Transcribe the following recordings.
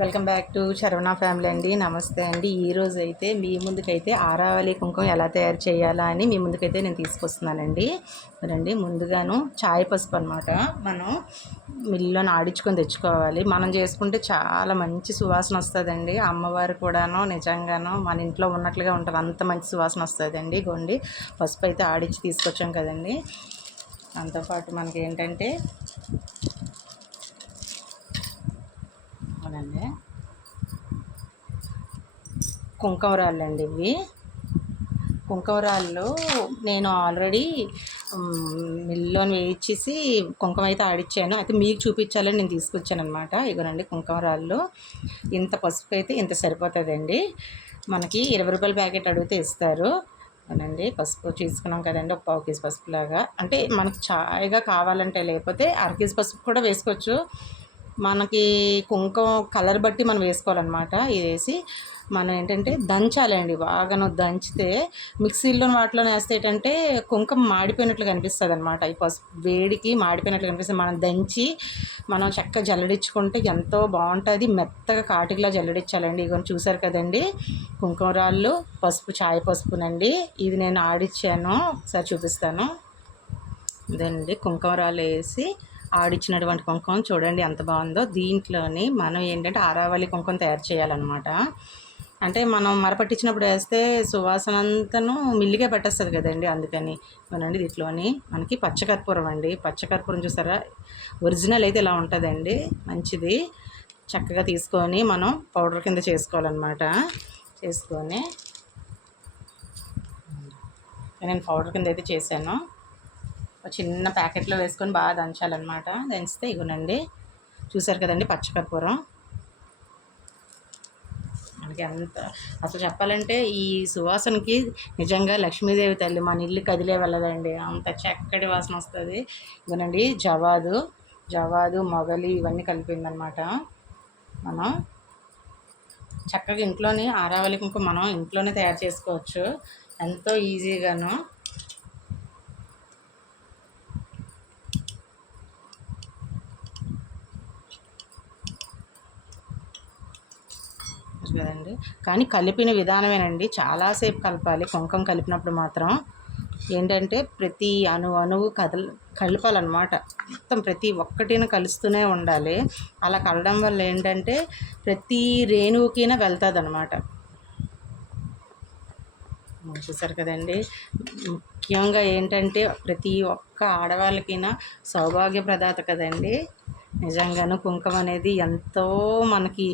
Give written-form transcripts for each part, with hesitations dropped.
Welcome back to Saravana family అండి. నమస్తే అండి. ఈరోజు అయితే మీ ముందుకైతే ఆరావళి కుంకుమ ఎలా తయారు చేయాలా అని మీ ముందుకైతే నేను తీసుకొస్తున్నానండి. రండి. ముందుగాను చాయ్ పసుపు అనమాట మనం మిల్లులో ఆడించుకొని తెచ్చుకోవాలి. మనం చేసుకుంటే చాలా మంచి సువాసన వస్తుందండి. అమ్మవారు కూడాను నిజంగాను మన ఇంట్లో ఉన్నట్లుగా ఉంటారు, అంత మంచి సువాసన వస్తుందండి. గోండి పసుపు అయితే ఆడించి తీసుకొచ్చాం కదండి. దాంతోపాటు మనకి ఏంటంటే అవునండి కుంకుమరాళ్ళు అండి. ఇవి కుంకుమరాళ్ళు నేను ఆల్రెడీ మిల్లులో వేయించేసి కుంకుమ అయితే ఆడిచ్చాను. అయితే మీకు చూపించాలని నేను తీసుకొచ్చాను అనమాట. ఇగోనండి కుంకుమరాళ్ళు. ఇంత పసుపు అయితే ఇంత సరిపోతుందండి. మనకి 20 రూపాయల ప్యాకెట్ అడిగితే ఇస్తారు. అవునండి. పసుపు తీసుకున్నాం కదండి, ఒక పావు కేజీ పసుపులాగా. అంటే మనకి చాయ్గా కావాలంటే, లేకపోతే అర కేజీ పసుపు కూడా వేసుకోవచ్చు. మనకి కుంకుమ కలర్ బట్టి మనం వేసుకోవాలన్నమాట. ఇది వేసి మనం ఏంటంటే దంచాలండి. బాగా దంచితే మిక్సీలో వాటిలో వేస్తే ఏంటంటే కుంకుమ మాడిపోయినట్లు కనిపిస్తుంది అనమాట. ఈ పసుపు వేడికి మాడిపోయినట్లు కనిపిస్తుంది. మనం దంచి మనం చక్కగా జల్లడించుకుంటే ఎంతో బాగుంటుంది. మెత్తగా కాటికలా జల్లడించాలండి. ఇక చూసారు కదండి, కుంకుమరాళ్ళు పసుపు, చాయ్ పసుపునండి. ఇది నేను ఆడిచ్చాను, ఒకసారి చూపిస్తాను. ఇదండి కుంకుమరాళ్ళు వేసి ఆడిచ్చినటువంటి కుంకుమ చూడండి ఎంత బాగుందో. దీంట్లోని మనం ఏంటంటే ఆరావళి కుంకుమ తయారు చేయాలన్నమాట. అంటే మనం మరపట్టించినప్పుడు వేస్తే సువాసన అంతను మిల్లిగా పెట్టేస్తుంది కదండి, అందుకని. ఇవ్వనండి దీంట్లోని మనకి పచ్చకర్పూరం అండి. పచ్చకర్పూరం చూసారా, ఒరిజినల్ అయితే ఇలా ఉంటుందండి, మంచిది. చక్కగా తీసుకొని మనం పౌడర్ కింద చేసుకోవాలన్నమాట. చేసుకొని నేను పౌడర్ కింద అయితే చేశాను. చిన్న ప్యాకెట్లో వేసుకొని బాగా దంచాలన్నమాట. దంచితే ఇగునండి చూసారు కదండి పచ్చకర్పూరం. మనకి అంత అసలు చెప్పాలంటే ఈ సువాసనకి నిజంగా లక్ష్మీదేవి తల్లి మన ఇల్లు కదిలే వెళ్ళదండి, అంత చక్కటి వాసన వస్తుంది. ఇవనండి జవాదు మొగలి ఇవన్నీ కలిపిందనమాట. మనం చక్కగా ఇంట్లోనే ఆరావళి కుంకుమ మనం ఇంట్లోనే తయారు చేసుకోవచ్చు ఎంతో ఈజీగాను. కదండి, కానీ కలిపిన విధానమేనండి, చాలాసేపు కలపాలి. కుంకుమ కలిపినప్పుడు మాత్రం ఏంటంటే ప్రతి అణువు కలపాలన్నమాట. మొత్తం ప్రతి ఒక్కటిని కలుస్తూనే ఉండాలి. అలా కలవడం వల్ల ఏంటంటే ప్రతి రేణువుకినా వెళ్తుంది అనమాట. చూసారు కదండి, ముఖ్యంగా ఏంటంటే ప్రతి ఒక్క ఆడవాళ్ళకైనా సౌభాగ్య ప్రదాత కదండి. నిజంగాను కుంకుమ అనేది ఎంతో మనకి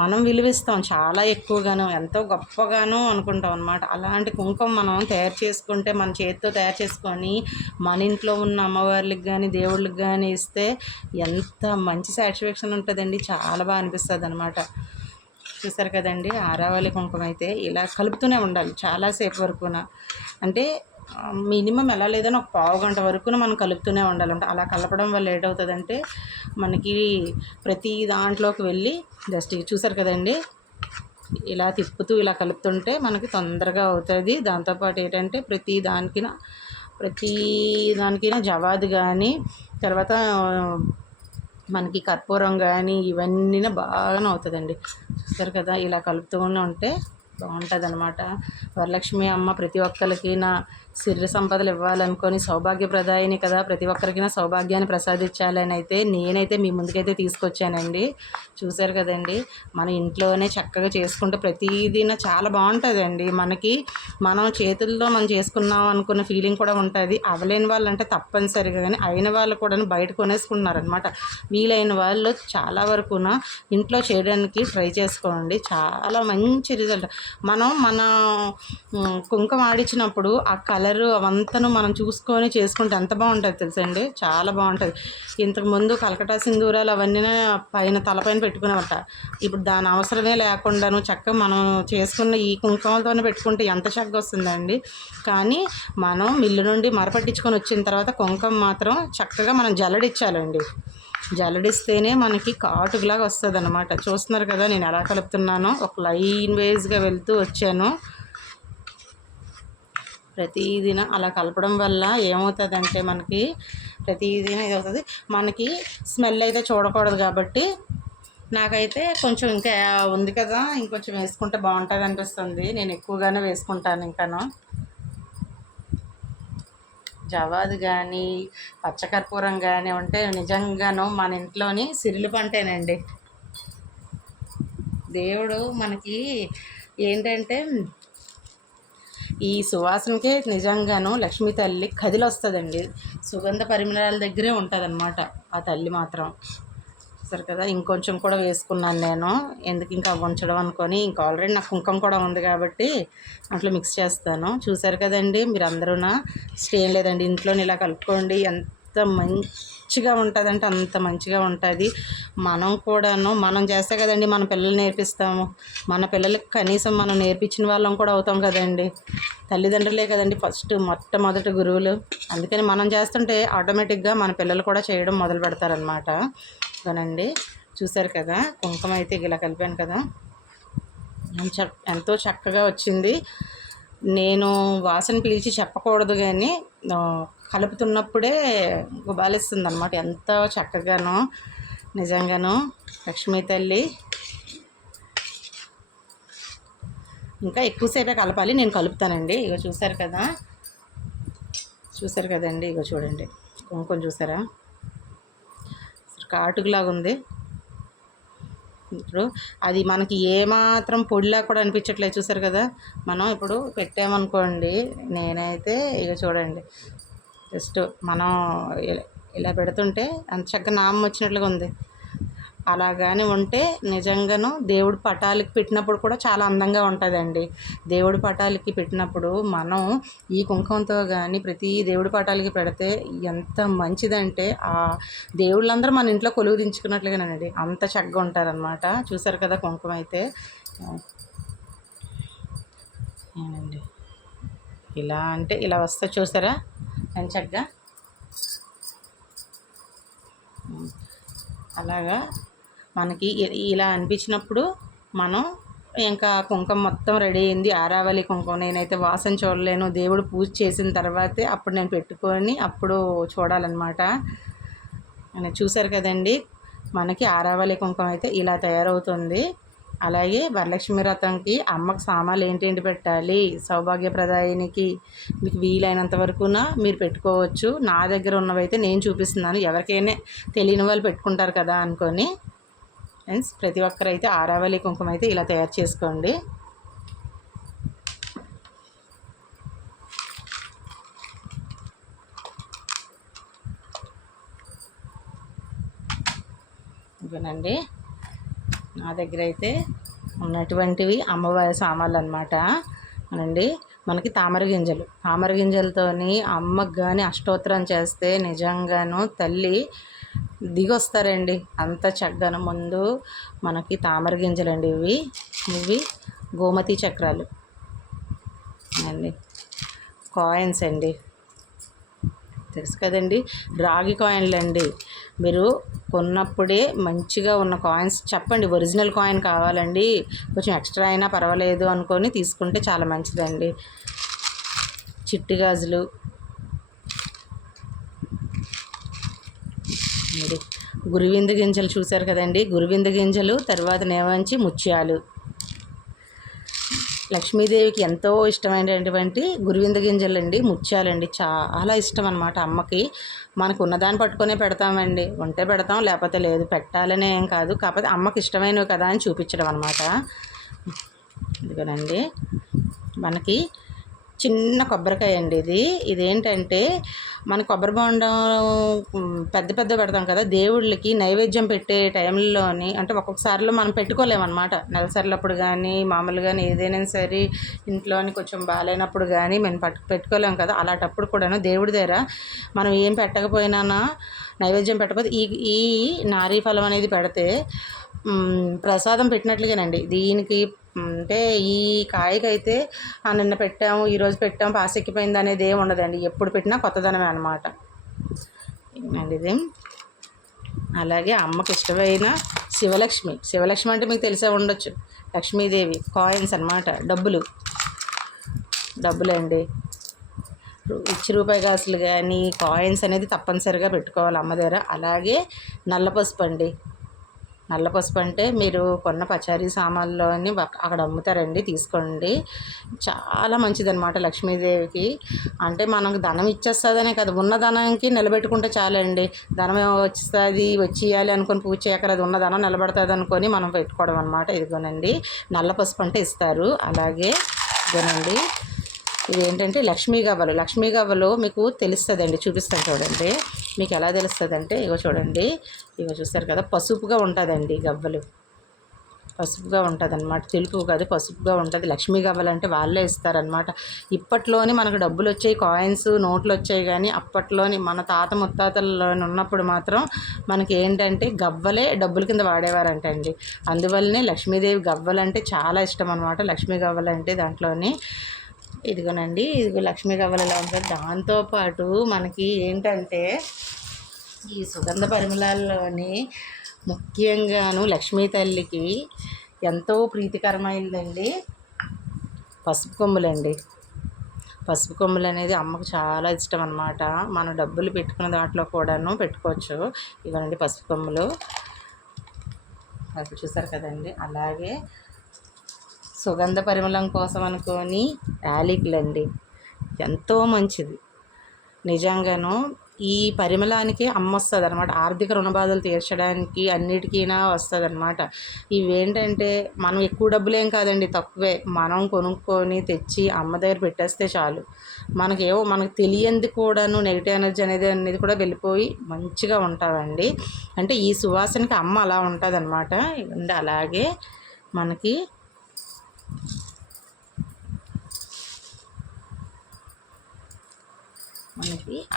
మనం విలువిస్తాం, చాలా ఎక్కువగాను ఎంతో గొప్పగాను అనుకుంటాం అనమాట. అలాంటి కుంకుమ మనం తయారు చేసుకుంటే, మన చేతితో తయారు చేసుకొని మన ఇంట్లో ఉన్న అమ్మవార్లకు కానీ దేవుళ్ళకి కానీ ఇస్తే ఎంత మంచి సాటిస్ఫాక్షన్ ఉంటుందండి. చాలా బాగా అనిపిస్తుంది అనమాట. చూసారు కదండి, ఆరావళి కుంకుమ అయితే ఇలా కలుపుతూనే ఉండాలి చాలాసేపు వరకున. అంటే మినిమం ఎలా లేదని ఒక పావు గంట వరకున మనం కలుపుతూనే ఉండాలంట. అలా కలపడం వల్ల ఏంటవుతుందంటే మనకి ప్రతి దాంట్లోకి వెళ్ళి జస్ట్ చూసారు కదండి, ఇలా తిప్పుతూ ఇలా కలుపుతుంటే మనకి తొందరగా అవుతుంది. దాంతోపాటు ఏంటంటే ప్రతి దానికైనా జవాదు కానీ, తర్వాత మనకి కర్పూరం కానీ ఇవన్నీ బాగానే అవుతుందండి. చూస్తారు కదా, ఇలా కలుపుతూనే ఉంటే బాగుంటుంది అనమాట. వరలక్ష్మి అమ్మ ప్రతి ఒక్కరికి సిరి సంపదలు ఇవ్వాలనుకొని సౌభాగ్యప్రదాయిని కదా, ప్రతి ఒక్కరికి సౌభాగ్యాన్ని ప్రసాదించాలని అయితే నేనైతే మీ ముందుకైతే తీసుకొచ్చానండి. చూసారు కదండి, మన ఇంట్లోనే చక్కగా చేసుకుంటే ప్రతిదీ చాలా బాగుంటుందండి. మనం చేతుల్లో మనం చేసుకున్నాం అనుకున్న ఫీలింగ్ కూడా ఉంటుంది. అవలేని వాళ్ళు అంటే తప్పనిసరిగా, కానీ అయిన వాళ్ళు కూడా బయట కొనేసుకుంటున్నారనమాట. వీలైన వాళ్ళు చాలా వరకు ఇంట్లో చేయడానికి ట్రై చేసుకోండి, చాలా మంచి రిజల్ట్. మన కుంకుమ ఆడించినప్పుడు ఆ కలరు అవంతను మనం చూసుకొని చేసుకుంటే ఎంత బాగుంటుంది తెలుసండి, చాలా బాగుంటుంది. ఇంతకుముందు కలకటా సింధూరాలు అవన్నీ పైన తలపైన పెట్టుకునేవట. ఇప్పుడు దాని అవసరమే లేకుండాను చక్కగా మనం చేసుకున్న ఈ కుంకుమలతోనే పెట్టుకుంటే ఎంత చక్కగా వస్తుందండి. కానీ మనం మిల్లు నుండి మరపట్టించుకొని వచ్చిన తర్వాత కుంకుమ మాత్రం చక్కగా మనం జల్లడించాలండి. జల్లడిస్తేనే మనకి కాటుకులాగా వస్తుంది అనమాట. చూస్తున్నారు కదా నేను ఎలా కలుపుతున్నానో, ఒక లైన్ వైజ్గా వెళ్తూ వచ్చాను. ప్రతిదిన అలా కలపడం వల్ల ఏమవుతుందంటే మనకి ప్రతిదిన ఇది అవుతుంది. మనకి స్మెల్ అయితే చూడకూడదు కాబట్టి నాకైతే కొంచెం ఇంకా ఉంది కదా, ఇంకొంచెం వేసుకుంటే బాగుంటుంది అనిపిస్తుంది. నేను ఎక్కువగానే వేసుకుంటాను. ఇంకాను జవాదు కానీ పచ్చకర్పూరం కానీ ఉంటే నిజంగాను మన ఇంట్లోని సిరులు పంటేనండి. దేవుడు మనకి ఏంటంటే ఈ సువాసనకే నిజంగాను లక్ష్మీ తల్లి కదిలొస్తుందండి. సుగంధ పరిమళాల దగ్గరే ఉంటుందన్నమాట ఆ తల్లి మాత్రం. సరే కదా, ఇంకొంచెం కూడా వేసుకున్నాను నేను, ఎందుకు ఇంకా ఉంచడం అనుకొని. ఇంకా ఆల్రెడీ నాకు కుంకుమ కూడా ఉంది కాబట్టి అట్లా మిక్స్ చేస్తాను. చూసారు కదండి మీరు అందరూనా, స్టేన్ లేదండి, ఇంట్లోనే ఇలా కలుపుకోండి. ఎంత మంచిగా ఉంటుందంటే అంత మంచిగా ఉంటుంది. మనం కూడాను మనం చేస్తే కదండి మన పిల్లలు నేర్పిస్తాము. మన పిల్లలకి కనీసం మనం నేర్పించిన వాళ్ళం కూడా అవుతాం కదండి. తల్లిదండ్రులే కదండి ఫస్ట్ మొట్టమొదటి గురువులు. అందుకని మనం చేస్తుంటే ఆటోమేటిక్గా మన పిల్లలు కూడా చేయడం మొదలు పెడతారనమాట. అనండి చూసారు కదా, కుంకుమ అయితే ఇలా కలిపాను కదా, ఎంతో చక్కగా వచ్చింది. నేను వాసన పీల్చి చెప్పకూడదు కానీ కలుపుతున్నప్పుడే గుబాలిస్తుంది అనమాట. ఎంతో చక్కగాను నిజంగాను లక్ష్మీ తల్లి. ఇంకా ఎక్కువసేపే కలపాలి, నేను కలుపుతానండి. ఇగో చూసారు కదా, చూసారు కదండి, ఇగో చూడండి కుంకుమ చూసారా, కాటుకులాగా ఉంది. ఇప్పుడు అది మనకి ఏమాత్రం పొడిలా కూడా అనిపించట్లేదు. చూసారు కదా, మనం ఇప్పుడు పెట్టామనుకోండి, నేనైతే ఇక చూడండి జస్ట్ మనం ఇలా పెడుతుంటే అంత చక్కగా నామం వచ్చినట్లుగా ఉంది. అలాగానే ఉంటే నిజంగాను దేవుడి పటాలకి పెట్టినప్పుడు కూడా చాలా అందంగా ఉంటుందండి. దేవుడి పటాలకి పెట్టినప్పుడు మనం ఈ కుంకుమతో కానీ ప్రతి దేవుడి పటాలకి పెడితే ఎంత మంచిదంటే ఆ దేవుళ్ళందరూ మన ఇంట్లో కొలువు దించుకున్నట్లుగానండి, అంత చక్కగా ఉంటారనమాట. చూసారు కదా కుంకుమ అయితే ఏనండి, ఇలా అంటే ఇలా వస్తే చూసారా ఎంత చక్కగా. అలాగా మనకి ఇలా అనిపించినప్పుడు మనం ఇంకా కుంకుమ మొత్తం రెడీ అయింది, ఆరావళి కుంకుమ. నేనైతే వాసన చూడలేను, దేవుడు పూజ చేసిన తర్వాతే అప్పుడు నేను పెట్టుకొని అప్పుడు చూడాలన్నమాట. అని చూసారు కదండి, మనకి ఆరావళి కుంకుమ అయితే ఇలా తయారవుతుంది. అలాగే వరలక్ష్మి వ్రతంకి అమ్మకు సామాన్లు ఏంటి పెట్టాలి, సౌభాగ్యప్రదాయినికి మీకు వీలైనంత వరకున మీరు పెట్టుకోవచ్చు. నా దగ్గర ఉన్నవైతే నేను చూపిస్తున్నాను, ఎవరికైనా తెలియని వాళ్ళు పెట్టుకుంటారు కదా అనుకొని. ఫ్రెండ్స్ ప్రతి ఒక్కరైతే ఆరావళి కుంకుమ అయితే ఇలా తయారు చేసుకోండి. ఇవేనండి నా దగ్గర అయితే ఉన్నటువంటివి అమ్మవారి సామాన్లు అనమాట. అనండి మనకి తామర గింజలతోని అమ్మకు కానీ అష్టోత్తరం చేస్తే నిజంగాను తల్లి దిగొస్తారండి అంత చక్కగాను. ముందు మనకి తామర గింజలండి, ఇవి గోమతి చక్రాలు అండి, కాయిన్స్ అండి, తెలుసు కదండి, రాగి కాయిన్లు అండి. మీరు కొన్నప్పుడే మంచిగా ఉన్న కాయిన్స్ చెప్పండి, ఒరిజినల్ కాయిన్ కావాలండి, కొంచెం ఎక్స్ట్రా అయినా పర్వాలేదు అనుకొని తీసుకుంటే చాలా మంచిదండి. చిట్టి గాజులు, గురువింద గింజలు చూశారు కదండి, గురువింద గింజలు, తర్వాత నేవంచి ముత్యాలు. లక్ష్మీదేవికి ఎంతో ఇష్టమైనటువంటి గురువింద గింజలండి, ముత్యాలండి, చాలా ఇష్టం అనమాట అమ్మకి. మనకు ఉన్నదాన్ని పట్టుకొనే పెడతామండి, ఉంటే పెడతాం లేకపోతే లేదు, పెట్టాలనే ఏం కాదు, కాకపోతే అమ్మకి ఇష్టమైనవి కదా అని చూపించడం అనమాట. ఇదిగోనండి మనకి చిన్న కొబ్బరికాయ అండి, ఇదేంటంటే మన కొబ్బరి బొండం పెద్ద పెడతాం కదా దేవుళ్ళకి నైవేద్యం పెట్టే టైంలోని, అంటే ఒక్కొక్కసారిలో మనం పెట్టుకోలేమన్నమాట. నెలసరిలప్పుడు కానీ మామూలుగా ఏదైనా సరే ఇంట్లోని కొంచెం బాగాలేనప్పుడు కానీ మేము పెట్టుకోలేము కదా. అలాంటప్పుడు కూడాను దేవుడి దగ్గర మనం ఏం పెట్టకపోయినా నైవేద్యం పెట్టకపోతే ఈ నారీ ఫలం అనేది పెడితే ప్రసాదం పెట్టినట్లుగానండి. దీనికి అంటే ఈ కాయకైతే నిన్న పెట్టాము, ఈరోజు పెట్టాము, పాసెక్కిపోయింది అనేది ఏమి ఉండదండి, ఎప్పుడు పెట్టినా కొత్తదనమే అనమాట అండి ఇది. అలాగే అమ్మకి ఇష్టమైన శివలక్ష్మి అంటే మీకు తెలిసే ఉండొచ్చు, లక్ష్మీదేవి కాయిన్స్ అనమాట, డబ్బులండి, రూపాయి కాసులు కానీ కాయిన్స్ అనేది తప్పనిసరిగా పెట్టుకోవాలి అమ్మ దగ్గర. అలాగే నల్ల పసుపు అండి, నల్ల పసుపు అంటే మీరు కొన్న పచారీ సామాన్లోని అక్కడ అమ్ముతారండి, తీసుకోండి. చాలా మంచిదన్నమాట లక్ష్మీదేవికి. అంటే మనకు ధనం ఇచ్చేస్తుందనే కదా, ఉన్న ధనానికి నిలబెట్టుకుంటే చాలండి. ధనం వస్తుంది వచ్చేయాలి అనుకొని పూజ చేయకలేదు, ఉన్న ధనం నిలబడుతుంది అనుకొని మనం పెట్టుకోవడం అనమాట. ఇదిగోనండి నల్ల పసుపు అంటే ఇస్తారు. అలాగే ఇదిగోనండి ఇదేంటంటే లక్ష్మీ గవ్వలు మీకు తెలుస్తుందండి, చూపిస్తాను చూడండి. మీకు ఎలా తెలుస్తుంది అంటే ఇగో చూడండి, ఇగో చూస్తారు కదా, పసుపుగా ఉంటుందండి గవ్వలు, పసుపుగా ఉంటుంది అనమాట. తెలుపు కాదు, పసుపుగా ఉంటుంది. లక్ష్మీ గవ్వలు అంటే వాళ్ళే ఇస్తారనమాట. ఇప్పట్లోని మనకు డబ్బులు వచ్చాయి, కాయిన్స్ నోట్లు వచ్చాయి, కానీ అప్పట్లోని మన తాత ముత్తాతల్లో ఉన్నప్పుడు మాత్రం మనకి ఏంటంటే గవ్వలే డబ్బుల కింద వాడేవారంటండి. అందువల్లనే లక్ష్మీదేవి గవ్వలు అంటే చాలా ఇష్టం అనమాట. లక్ష్మీ గవ్వలు అంటే దాంట్లోని ఇదిగోనండి, ఇదిగో లక్ష్మీ గవ్వలలో ఉంటుంది. దాంతోపాటు మనకి ఏంటంటే ఈ సుగంధ పరిమళాల్లోని ముఖ్యంగాను లక్ష్మీ తల్లికి ఎంతో ప్రీతికరమైందండి పసుపు కొమ్ములండి. పసుపు కొమ్ములు అనేది అమ్మకు చాలా ఇష్టం అనమాట. మనం డబ్బులు పెట్టుకున్న దాంట్లో కూడాను పెట్టుకోవచ్చు. ఇవన్నీ పసుపు కొమ్ములు అప్పుడు చూసారు కదండి. అలాగే సుగంధ పరిమళం కోసం అనుకొని యాలకులండి, ఎంతో మంచిది నిజంగాను. ఈ పరిమళానికి అమ్మ వస్తుంది అనమాట, ఆర్థిక రుణబాధలు తీర్చడానికి అన్నిటికీనా వస్తుంది అనమాట. ఇవేంటంటే మనం ఎక్కువ డబ్బులేం కాదండి, తక్కువే. మనం కొనుక్కొని తెచ్చి అమ్మ దగ్గర పెట్టేస్తే చాలు, మనకు తెలియంది కూడాను నెగిటివ్ ఎనర్జీ అనేది కూడా వెళ్ళిపోయి మంచిగా ఉంటామండి. అంటే ఈ సువాసనకి అమ్మ అలా ఉంటుంది అనమాట. అలాగే మనకి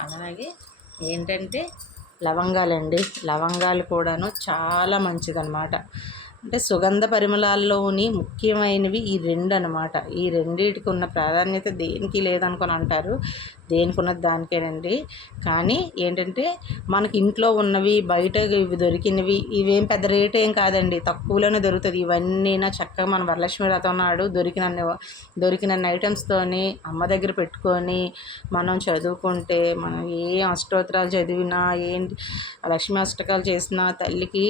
అలాగే ఏంటంటే లవంగాలు కూడాను చాలా మంచిదన్నమాట. అంటే సుగంధ పరిమళాల్లోని ముఖ్యమైనవి ఈ రెండు అనమాట. ఈ రెండింటికి ఉన్న ప్రాధాన్యత దేనికి లేదనుకొని అంటారు, దేనికి ఉన్నది దానికేనండి. కానీ ఏంటంటే మనకి ఇంట్లో ఉన్నవి బయట ఇవి దొరికినవి ఇవేం పెద్ద రేట్ ఏం కాదండి, తక్కువలోనే దొరుకుతుంది. ఇవన్నీ చక్కగా మన వరలక్ష్మి వ్రతం నాడు దొరికిన ఐటమ్స్తోని అమ్మ దగ్గర పెట్టుకొని మనం చదువుకుంటే, మనం ఏ అష్టోత్తరాలు చదివినా ఏంటి లక్ష్మీ అష్టకాలు చేసినా తల్లికి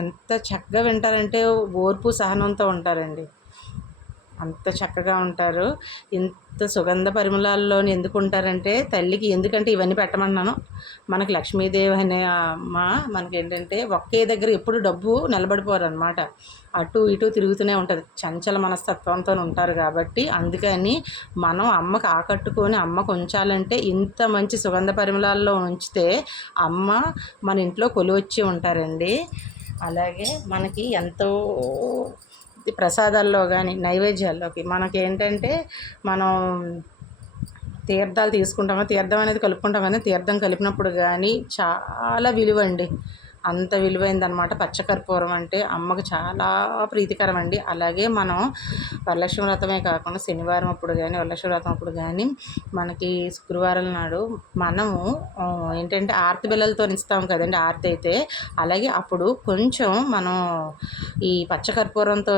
ఎంత చక్కగా వింటారంటే ఓర్పు సహనంతో ఉంటారండి, అంత చక్కగా ఉంటారు. ఇంత సుగంధ పరిమళాల్లోని ఎందుకు ఉంటారంటే తల్లికి, ఎందుకంటే ఇవన్నీ పెట్టమన్నాను. మనకి లక్ష్మీదేవి అనే అమ్మ మనకి ఏంటంటే ఒకే దగ్గర ఎప్పుడు డబ్బు నిలబడిపోరు అనమాట, అటు ఇటు తిరుగుతూనే ఉంటుంది, చంచల మనస్తత్వంతో ఉంటారు. కాబట్టి అందుకని మనం అమ్మకు ఆకట్టుకొని అమ్మకు ఉంచాలంటే ఇంత మంచి సుగంధ పరిమళాల్లో ఉంచితే అమ్మ మన ఇంట్లో కొలువచ్చి ఉంటారండి. అలాగే మనకి ఎంతో ప్రసాదాల్లో కానీ నైవేద్యాల్లోకి మనకి ఏంటంటే మనం తీర్థాలు తీసుకుంటామో, తీర్థం అనేది కలుపుకుంటాం, కానీ తీర్థం కలిపినప్పుడు కానీ చాలా విలువ అండి, అంత విలువైందనమాట. పచ్చకర్పూరం అంటే అమ్మకు చాలా ప్రీతికరం అండి. అలాగే మనం వరలక్ష్మి వ్రతమే కాకుండా శనివారం అప్పుడు కానీ వరలక్ష్మి వ్రతం అప్పుడు కానీ మనకి శుక్రవారం నాడు మనము ఏంటంటే ఆర్తి బిళ్ళలతో ఇస్తాం కదండి ఆర్తి అయితే, అలాగే అప్పుడు కొంచెం మనం ఈ పచ్చకర్పూరంతో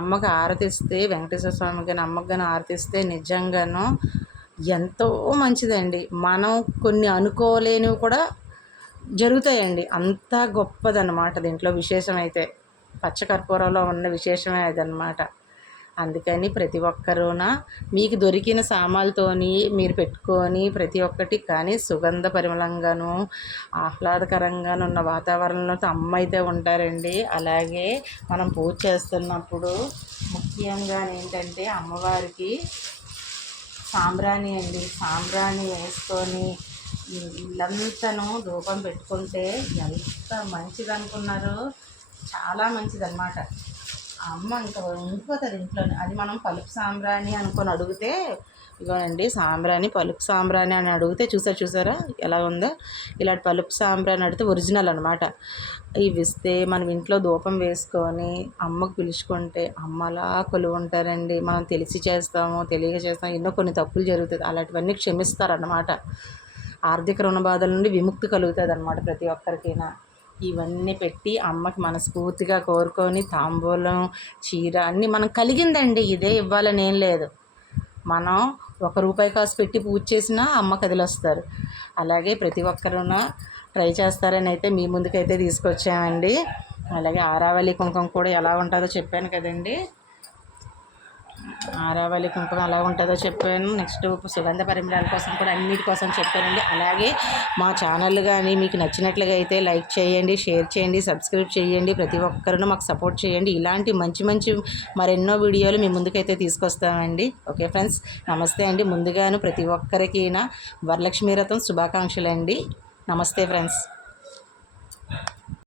అమ్మకి ఆరతిస్తే, వెంకటేశ్వర స్వామికి కానీ అమ్మకి కానీ ఆరతిస్తే నిజంగాను ఎంతో మంచిదండి. మనం కొన్ని అనుకోలేనివి కూడా జరుగుతాయండి, అంత గొప్పదన్నమాట. దీంట్లో విశేషమైతే పచ్చకర్పూరంలో ఉన్న విశేషమే అదనమాట. అందుకని ప్రతి ఒక్కరూన మీకు దొరికిన సామాన్లతోని మీరు పెట్టుకొని ప్రతి ఒక్కటి, కానీ సుగంధ పరిమళంగాను ఆహ్లాదకరంగాను ఉన్న వాతావరణంలో అమ్మ అయితే ఉంటారండి. అలాగే మనం పూజ చేస్తున్నప్పుడు ముఖ్యంగా ఏంటంటే అమ్మవారికి సాంబ్రాణి వేసుకొని ఇల్లంతను ధూపం పెట్టుకుంటే ఎంత మంచిది అనుకున్నారో, చాలా మంచిది అనమాట. ఆ అమ్మ ఇంకా ఉండిపోతుంది ఇంట్లోనే. అది మనం పలుపు సాంబ్రాణి అనుకొని అడిగితే, ఇగోనండి సాంబ్రాణి, పలుపు సాంబ్రాణి అని అడిగితే చూసారా ఎలా ఉందో, ఇలాంటి పలుపు సాంబ్రాణి అడిగితే ఒరిజినల్ అనమాట. ఇవి ఇస్తే మనం ఇంట్లో ధూపం వేసుకొని అమ్మకు పిలుచుకుంటే అమ్మలా కొలువు ఉంటారండి. మనం తెలిసి చేస్తాము, తెలియక చేస్తాము, ఎన్నో కొన్ని తప్పులు జరుగుతుంది, అలాంటివన్నీ క్షమిస్తారన్నమాట. ఆర్థిక రుణ బాధల నుండి విముక్తి కలుగుతుంది అనమాట ప్రతి ఒక్కరికైనా. ఇవన్నీ పెట్టి అమ్మకి మనస్ఫూర్తిగా కోరుకొని తాంబూలం, చీర అన్నీ మనం కలిగిందండి, ఇదే ఇవ్వాలని ఏం లేదు. మనం ₹1 కాసు పెట్టి పూజ చేసినా అమ్మ కదిలొస్తారు. అలాగే ప్రతి ఒక్కరున ట్రై చేస్తారని అయితే మీ ముందుకైతే తీసుకొచ్చామండి. అలాగే ఆరావళి కుంకుమ కూడా ఎలా ఉంటుందో చెప్పాను కదండి. ఆరావళి కుంకుమ ఎలా ఉంటుందో చెప్పాను. నెక్స్ట్ సుగంధ పరిమళాల కోసం కూడా అన్నిటి కోసం చెప్పానండి. అలాగే మా ఛానల్ కానీ మీకు నచ్చినట్లుగా అయితే లైక్ చేయండి, షేర్ చేయండి, సబ్స్క్రైబ్ చేయండి. ప్రతి ఒక్కరూ మాకు సపోర్ట్ చేయండి. ఇలాంటి మంచి మంచి మరెన్నో వీడియోలు మీ ముందుకైతే తీసుకొస్తామండి. ఓకే ఫ్రెండ్స్, నమస్తే అండి. ముందుగాను ప్రతి ఒక్కరికి వరలక్ష్మీ వ్రతం శుభాకాంక్షలు అండి. నమస్తే ఫ్రెండ్స్.